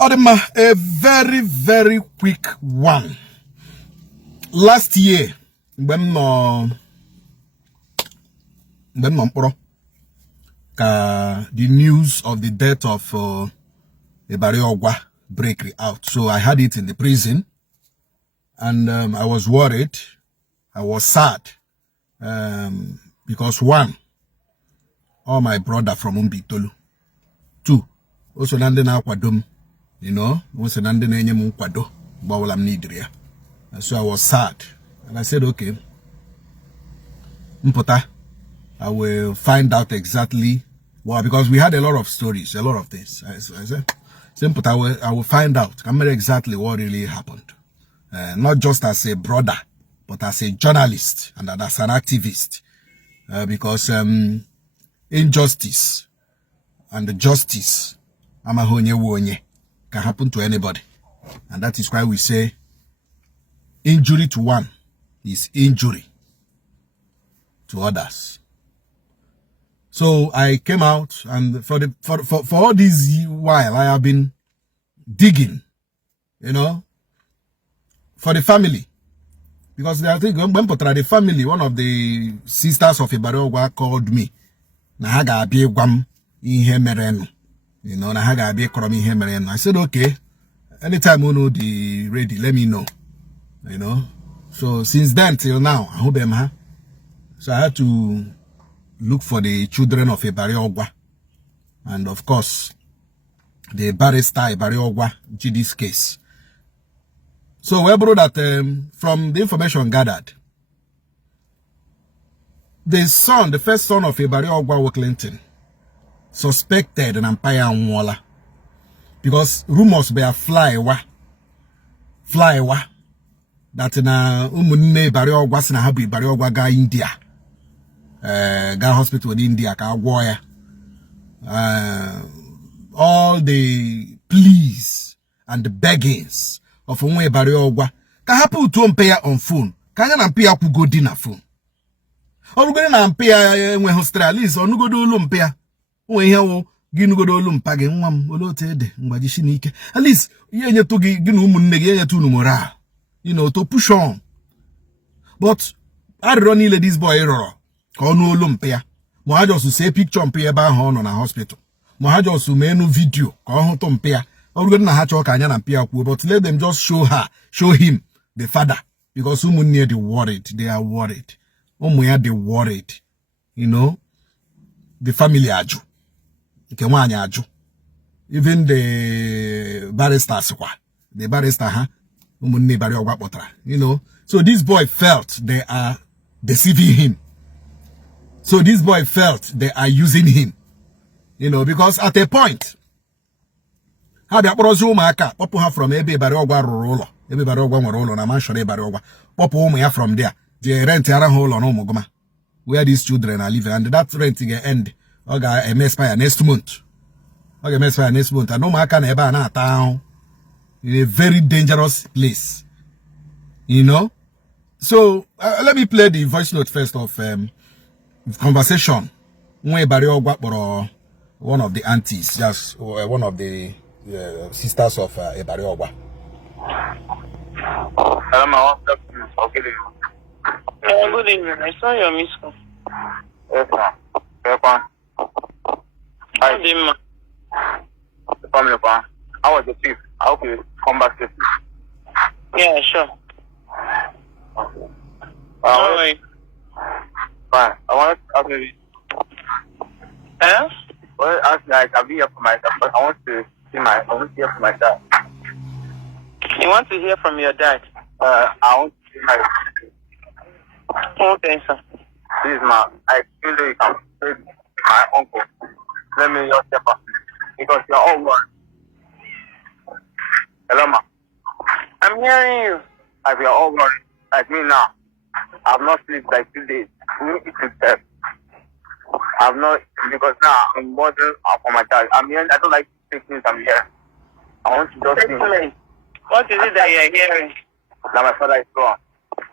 Odema, a very, very quick one. Last year, when the news of the death of Burry break out. So I had it in the prison, and I was worried. I was sad because one, all my brother from Umbitolu. Two, also Nandena Kwadum, you know, also Nandena Nyemu Kwado, Bawalam Nidria. And so I was sad, and I said, okay, Mpota, I will find out exactly why, because we had a lot of stories, a lot of things. I said, Mpota, I will find out exactly what really happened. Not just as a brother, but as a journalist and as an activist. Because injustice and the justice can happen to anybody. And that is why we say injury to one is injury to others. So I came out, and for all this while I have been digging, you know, for the family. Because I think when the family, one of the sisters of Ibarogwa called me. Nahaga be guam in hemereno. You know, Nahaga be krom in hemereno. I said, okay, anytime you know the ready, let me know. You know. So since then till now, I hope I'm. So I had to look for the children of Ibarogwa. And of course, the barrister Ibarogwa, GD's case. So we brought that from the information gathered, the first son of Burry Clinton, suspected an empire Walla, because rumors were fly that in a Burry was in a happy Burry guy India, guy hospital in India, warrior. All the pleas and the beggings of Umwe Burry can happen to pay on phone. Can you pay up go dinner phone? Or go na pay when Australis or no go do lumpia. When you gin go do lumpagin one, oloted, Madishinike. At least you to gin to numora, you know, to push on. But I don't need this boy error. Or no lumpia. Mohajos to say picture on pay about on a hospital. Mohajos to menu video, or hot on pay. Or go na hatch or canyon and pia, but let them just show him, the father. Because someone near the worried, they are worried. They worried, you know, the family aju, even the barristers, you know. So this boy felt they are deceiving him. So this boy felt they are using him, you know, because at a point, how the Popu from Ebe Barogwa Rolo, Ebe Barogwa Rolo, and I'm sure Barogwa, Popu from there. The rent hole on Omogoma, where these children are living, and that rent get end. Okay, expire next month. Okay, expire next month. And no man can ever na town in a very dangerous place. You know. So let me play the voice note first of conversation. When Burry one of the aunties, just one of the sisters of Burry Ogwa. Good evening. I saw your miss call. Yes, ma'am. Yes, ma'am. Hi. Good evening. The family, ma'am. How was the trip? I hope you come back safely. Yeah, sure. Fine. I want to ask you. Huh? Well, ask like I'll be here for myself, but I want to hear from my dad. You want to hear from your dad? I want to see my. Okay, sir. This is my. I feel like I'm my uncle. Let me just step up because you're all one. Hello, ma. I'm hearing you. Like we are all one. Like me now. I've not slept like 2 days. I've not because now I'm bothered for my child. I'm here. I don't like fake news. I'm here. I want to just see. What is it that you're hearing? That my father is gone.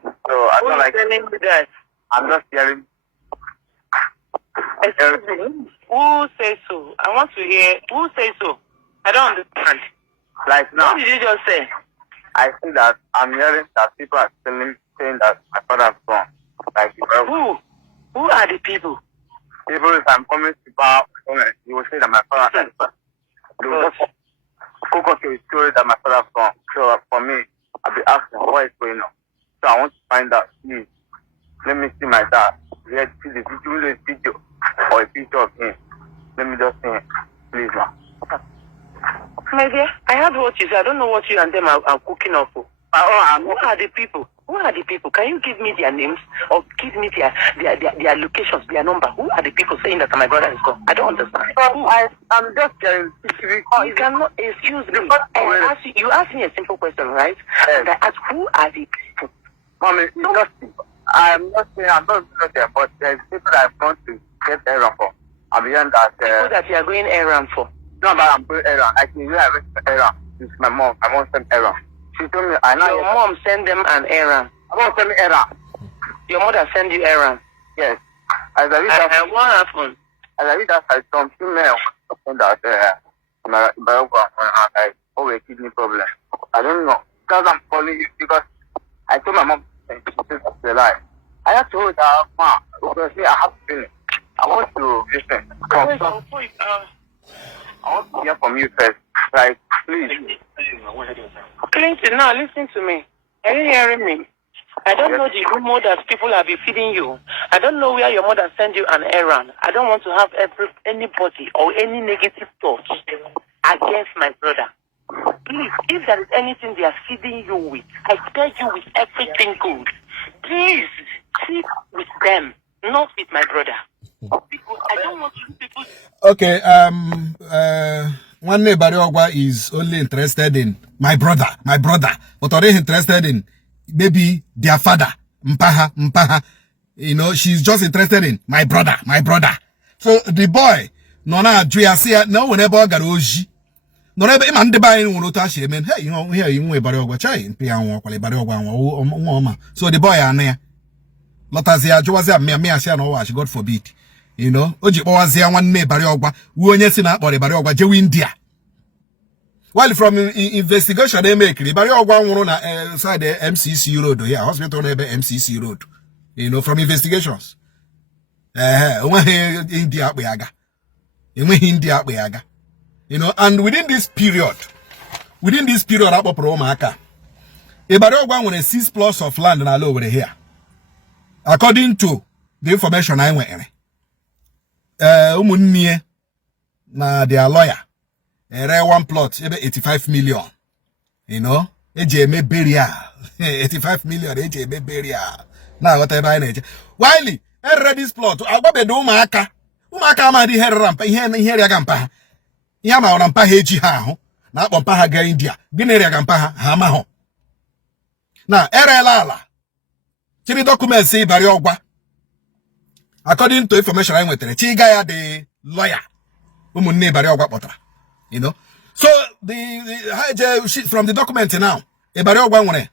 So I don't like. Who is telling you that? I'm just hearing. Excuse me. Who says so? I want to hear. Who says so? I don't understand. Like now. What did you just say? I see that I'm hearing that people are saying that my father's gone. Like, Who are the people? People, if I'm coming to bar, you will say that my father is gone. They will just focus on the story that my father's gone. So for me, I'll be asking what is going on. So I want to find out, please, let me see my dad. Let's see the video or a picture of him. Let me just see him. Please, ma. My dear, I heard what you said. I don't know what you and them are cooking up for. Who are the people? Who are the people? Can you give me their names or give me their locations, their number? Who are the people saying that my brother is gone? I don't understand. I'm just getting you cannot excuse me. You asked me a simple question, right? Yes. And I asked, who are the people? Mommy, I'm not saying I'm not there, but there's people that I want to get errand for. I'm beyond that. People that you are going errand for. No, but I'm going errand. Actually, I went to errand. It's my mom. I want to send errand. She told me I know. Your mom send them an errand. I want to send me errand. Your mother send you errand. Yes. As I read that, what happened? as I read that, I some female saying that my biographer had like a kidney problem. I don't know. Because I'm calling you because I told my mom this is the lie. I have to hold her ma because I have feeling. I want to listen. I want to hear from you first. Like, please. Clinton, now listen to me. Are you hearing me? I don't know the rumor that people have been feeding you. I don't know where your mother sent you an errand. I don't want to have anybody or any negative thoughts against my brother. Please, if there is anything they are feeding you with, I beg you with everything good. Please, keep with them, not with my brother. Because I don't want you people. Okay, one neighbor is only interested in my brother, but already interested in maybe their father, mpaha. You know, she's just interested in my brother. So the boy, nona juiciest, no whenever garoji. No, man, the buy in Unotashi, man. Hey, you know, here you way Burry Chai, Piano, so the boy are near. Lotazia, Joazia, Mia, God forbid. You know, Oji was here one neighbor, who are yet up or the Barriogua, Joe India. While from investigation, they make the Barriogua side the MCC road, yeah, hospital neighbor MCC road. You know, from investigations. India, Weaga. You know, and within this period, up Romaka, Ibarogwan won a 6 plots of land and all over here. According to the information I went in, na their lawyer, a 1 plot, 85 million. You know, AJ burial, 85 million, AJ burial. Now, whatever I need. Wiley, I read this plot. I got the Umaka. Umaka, my dear ramp, here, Yagampa. Yama on Pahaji ha, not on Pahaga India, Guinea-Gampaha, Hamaho. Now, Lala. Chili documents say Bariogwa. According to information I went to the Chigaya, the lawyer, Umunne Bariogwa Potra. You know? So, the from the document now, a Bariogwa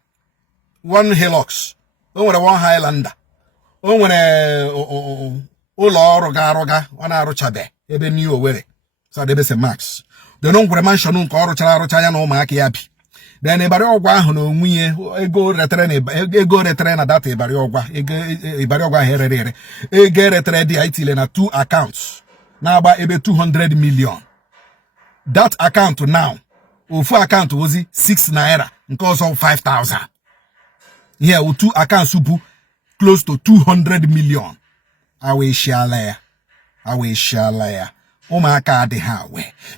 one hillocks, one Highlander, one Roga, one Arochabe, even you away. So they say Max. They don't mention Koro Chaya no Makiapi. Then a Bariogwa no go retrain at that Bariogwa here. A get retrain the IT 2 accounts. Now by about 200 million. That account now, full account was 6 naira because of 5,000. Here with 2 accounts close to 200 million. Awe shalaya.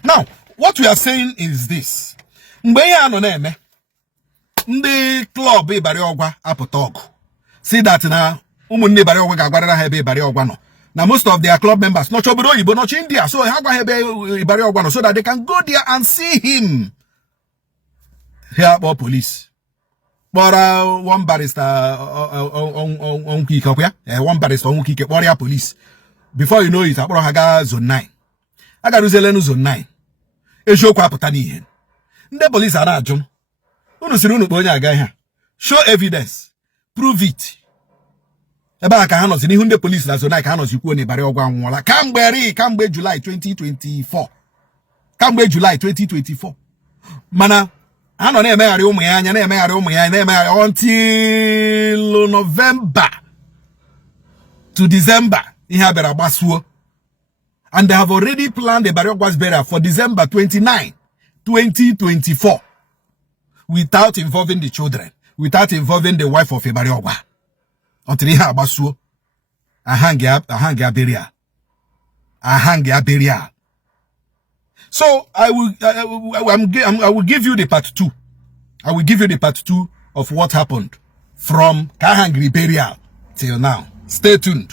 Now, what we are saying is this. The club Bariogwa apotog. See that now Umunne Bariogwa Gagwara Hebe Bariogwano. Now most of their club members, not Chobro, but not India, so Hebe Bariogwano, so that they can go there and see him. Here about police. But one barrister on one barrister on kick warrior police. Before you know it, Haga zone 9. I got to zone 9. A show Quapatani. The police are not John. Show evidence. Prove it. About Kahanos in the police that's like Hanos you couldn't Barriogwa. Camberry, July 2024. Camberry July 2024. Mana I don't know until November to December. And they have already planned the Bariogwa's burial for December 29, 2024, without involving the children, without involving the wife of a Bariogwa. Until he have a hang burial. So I will give you the part 2. I will give you the part 2 of what happened from Kahangri burial till now. Stay tuned.